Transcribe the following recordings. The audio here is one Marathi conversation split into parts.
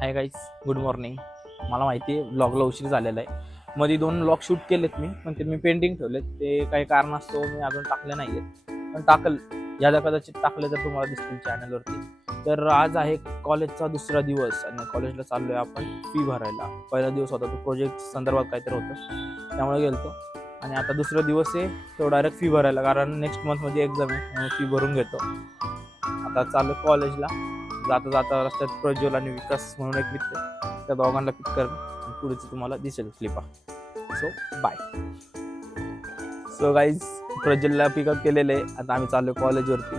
Hi guys, good morning. मला माहिती आहे ब्लॉगला उशीर झालेला आहे. मध्ये 2 ब्लॉग शूट केलेत मी, पण ते मी पेंडिंग ठेवलेत. ते काही कारणास्तव मी अजून टाकले नाही आहेत, पण टाकल याला कदाचित टाकले तर तुम्हाला दिसतील चॅनलवरती. तर आज आहे कॉलेजचा दुसरा दिवस आणि कॉलेजला चाललो आहे आपण फी भरायला. पहिला दिवस होता तो प्रोजेक्ट संदर्भात काहीतरी होतं, त्यामुळे गेलतो. आणि आता दुसरा दिवस आहे तो डायरेक्ट फी भरायला, कारण नेक्स्ट मंथमध्ये एक्झाम आहे, त्यामुळे फी भरून घेतो. आता चालू कॉलेजला. जाता जाता रस्त्यात प्रज्वल आणि विकास म्हणून एक मित्र, त्या दोघांना पिक करणं आणि पुढेच तुम्हाला दिसेल क्लिपा. So bye. सो गाईज, प्रज्वलला पिकअप केलेलं आहे. आता आम्ही चाललो कॉलेजवरती.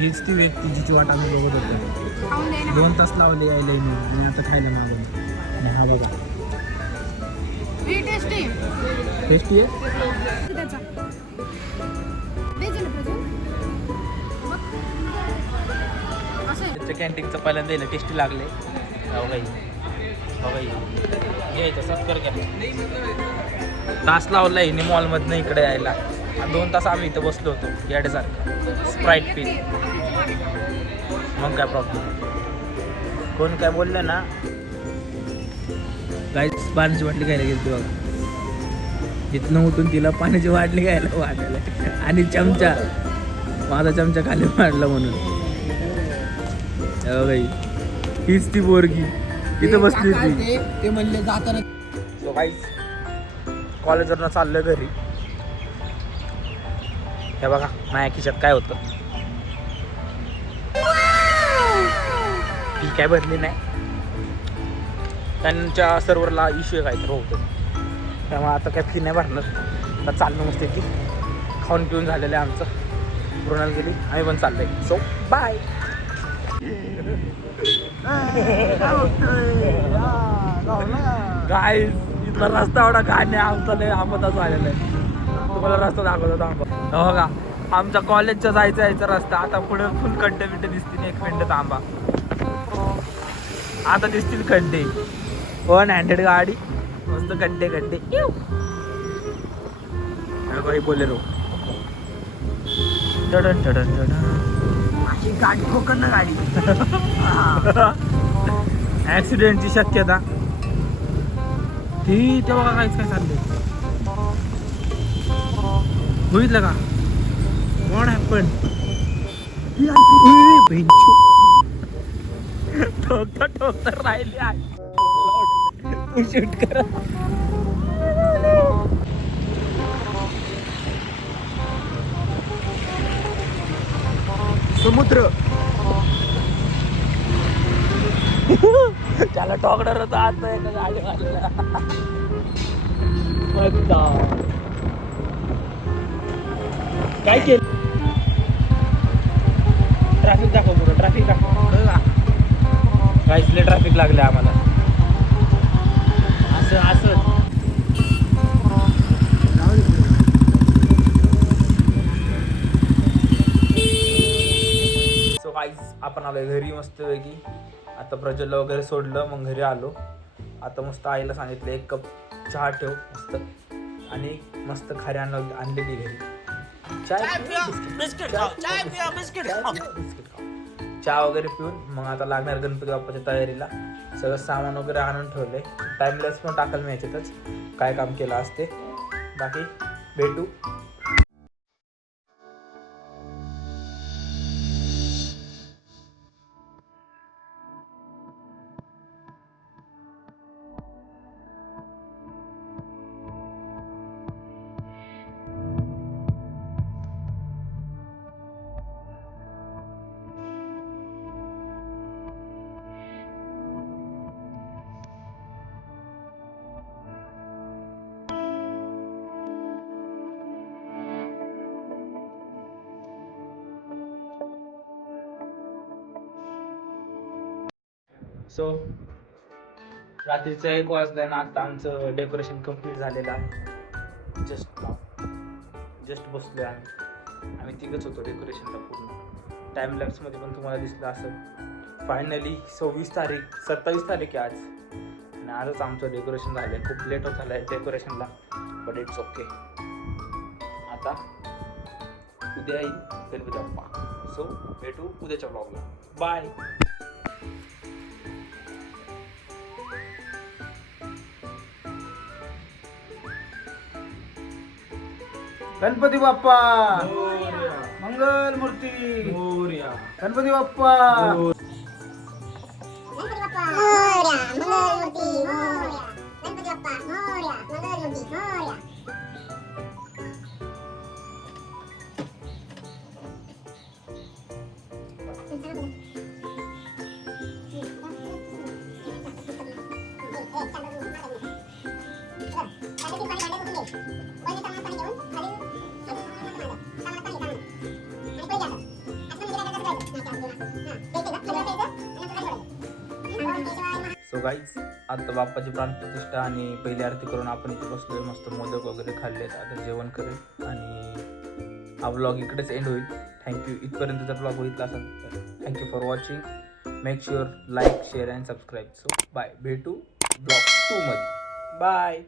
हीच ती व्यक्ती जिची वाट आम्ही बघत होतो. 2 तास लावले यायला मी, आणि आता खायला मागवलं. आणि हा बघा, टेस्टी आहे. कॅन्टीनचं पहिल्यांदा दिलं, टेस्टी लागले. घ्यायचं सत्कार केला. तास लावला आहे मॉलमधनं इकडे यायला. 2 तास आम्ही इथं बसलो होतो याडेसारखं स्प्राईट पीत. मग काय प्रॉब्लेम, कोण काय बोललं ना. गाईच पाण्याची बाटली घ्यायला गेली बघा. इथनं उठून तिला पाण्याची बाटली घ्यायला वाटायला, आणि चमचा, माझा चमचा खाली मारला म्हणून. हीच ती पोरगी इथं बसली होती. ते म्हणले जाताना. सो गाईज, कॉलेजवरनं चाललं घरी. हे बघा माझ्या खिशात काय होतं. फी काय भरली नाही, त्यांच्या सर्व्हरला इश्यू काहीतरी होतं, त्यामुळे आता काय फी नाही भरणार. आता चालणं मस्त ती खाऊन पिऊन झालेलं आहे आमचं. मृणाल गेली, आम्ही पण चाललोय. So bye. गाईस, इथला रस्ता एवढा गाणे आमचा लय आंबता झालेला आहे. तुम्हाला रस्ता दाखवतो थांबा. हो का, आमच्या कॉलेजच्या यायचा रस्ता. आता पुढे फुल खड्डे बिड्डे दिसतील. 1 मिनिट थांबा, आता दिसतील खड्डे. 1 हँडेड गाडी, मस्त खड्डे खड्डे. काही बोलेरो टडन टडन टडन. गाडी कोकण गाडी. ऍक्सिडेंटची शक्यता ती. तेव्हा काहीच काय चाललंय बघितलं का. What happen. ठोकता राहिले आहे. तू शूट कर. समुद्र. त्याला टॉकणार होता आता एका गाडीवाल्याला. काय केलं. ट्रॅफिक दाखव, पुढं ट्रॅफिक दाखव. काहीच लय ट्रॅफिक लागले आम्हाला. असं असं आपण आलोय घरी मस्तपैकी. आता प्रज्वलला वगैरे सोडलं, मग घरी आलो. आता मस्त आईला सांगितलं 1 कप चहा ठेव मस्त, आणि मस्त खारी आणलेली घरी. चहा वगैरे पिऊन मग आता लागणार गणपती बाप्पाच्या तयारीला. सगळं सामान वगैरे आणून ठेवलंय. टाइमलेस पण टाकल मी याच्यातच काय काम केलं असते. बाकी भेटू. सो रात्रीचं 1 वाजलं ना. आता आमचं डेकोरेशन कम्प्लीट झालेलं आहे. जस्ट बसलो आम्ही 3घच होतो डेकोरेशनला पूर्ण. टाइम लॅप्समध्ये पण तुम्हाला दिसलं असं. फायनली 27 तारीख 27 तारीख आहे आज, आणि आजच आमचं डेकोरेशन झालं आहे. खूप लेट होत झालं आहे डेकोरेशनला, बट इट्स ओके. आता उद्या येईल गणपती बाप्पा. सो भेटू उद्याच्या ब्लॉगला. बाय. गणपती बाप्पा मोरया. मंगल मूर्ती मोरया. गणपती बाप्पा सो गाईज आता बाप्पाची प्राणप्रतिष्ठा आणि पहिली आरती करून आपण इथे बसलोय, मस्त मोदक वगैरे खाल्लेत. आता जेवण करेल आणि हा ब्लॉग इकडेच एंड होईल. थँक्यू. इथपर्यंतचा ब्लॉग बघितला असेल तर thank you for watching. Make sure like share and subscribe. So bye, भेटू ब्लॉग 2 मध्ये. बाय.